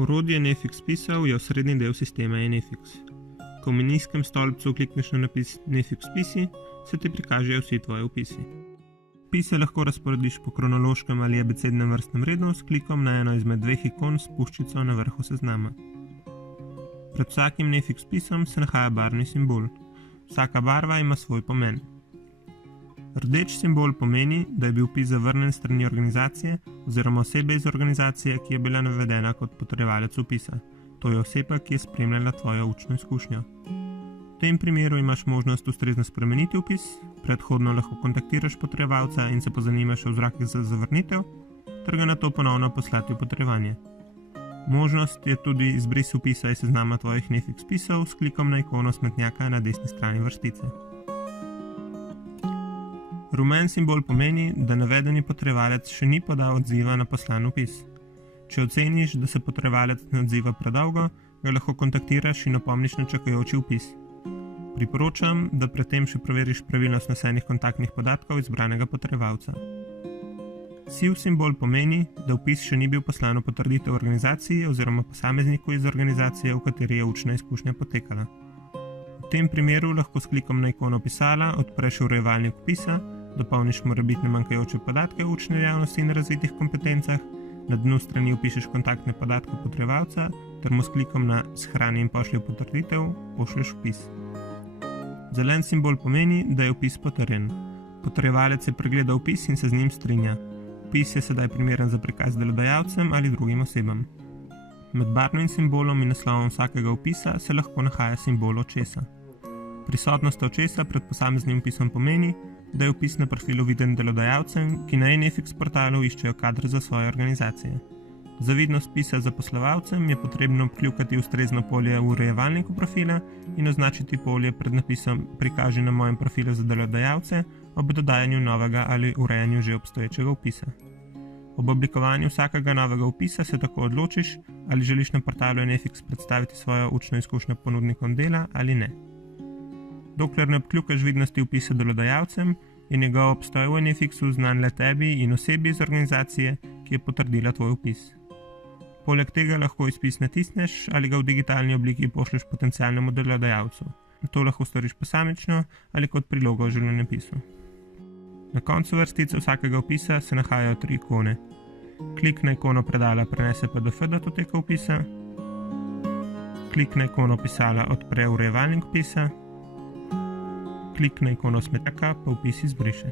Orodje Nefix spisov je osrednji del sistema Nefix. Ko v menijskem stolpcu klikneš na napis Nefix spisi, se ti prikažejo vsi tvoji vpisi. Vpise lahko razporediš po kronološkem ali abecednem vrstnem redu s klikom na eno izmed dveh ikon s puščico na vrhu seznama. Pred vsakim Nefix spisom se nahaja barvni simbol. Vsaka barva ima svoj pomen. Rdeč simbol pomeni, da je bil vpis zavrnjen s strani organizacije oziroma osebe iz organizacije, ki je bila navedena kot potrjevalec vpisa. To je oseba, ki je spremljala tvojo učno izkušnjo. V tem primeru imaš možnost ustrezno spremeniti vpis, predhodno lahko kontaktiraš potrjevalca in se pozanimaš o vzrokih za zavrnitev, ter ga nato ponovno poslati v potrjevanje. Možnost je tudi izbris vpisa iz seznama tvojih Nefix spisov s klikom na ikono smetnjaka na desni strani vrstice. Rumen simbol pomeni, da navedeni potrjevalec še ni podal odziva na poslan vpis. Če oceniš, da se potrjevalec ne odziva predolgo, ga lahko kontaktiraš in opomniš na čakajoči vpis. Priporočam, da pred tem še preveriš pravilnost vnesenih kontaktnih podatkov izbranega potrjevalca. Siv simbol pomeni, da vpis še ni bil poslan v potrditev organizaciji oziroma posamezniku iz organizacije, v kateri je učna izkušnja potekala. V tem primeru lahko s klikom na ikono pisala odpreš urejevalnik vpisa, dopolniš morebitne manjkajoče podatke o učni dejavnosti in razvitih kompetencah, na dnu strani vpišeš kontaktne podatke potrjevalca ter mu s klikom na shrani in pošlji v potrditev pošlješ vpis. Zelen simbol pomeni, da je vpis potrjen. Potrjevalec je pregledal vpis in se z njim strinja. Vpis je sedaj primeren za prikaz delodajalcem ali drugim osebam. Med barvnim simbolom in naslovom vsakega vpisa se lahko nahaja simbol očesa. Prisotnost očesa pred posameznim vpisom pomeni, da je vpis na profilu viden delodajalcem, ki na Nefix portalu iščejo kadre za svoje organizacije. Za vidnost vpisa zaposlovalcem je potrebno vkljukati ustrezno polje v urejevalniku profila in označiti polje pred napisom Prikaži na mojem profilu za delodajalce ob dodajanju novega ali urejanju že obstoječega vpisa. Ob oblikovanju vsakega novega vpisa se tako odločiš, ali želiš na portalu Nefix predstaviti svojo učno izkušnjo ponudnikom dela ali ne. Dokler ne obkljukaš vidnosti vpisa delodajalcem, je njegov obstoj v Nefixu znan le tebi in osebi iz organizacije, ki je potrdila tvoj vpis. Poleg tega lahko izpis natisneš ali ga v digitalni obliki pošlješ potencialnemu delodajalcu. To lahko storiš posamično ali kot prilogo v življenjepisu. Na koncu vrstice vsakega vpisa se nahajajo 3 ikone. Klik na ikono predala prenese PDF datoteko vpisa, klik na ikono pisala odpre urejevalnik vpisa, klik na ikono smetnjaka pa vpis izbriše.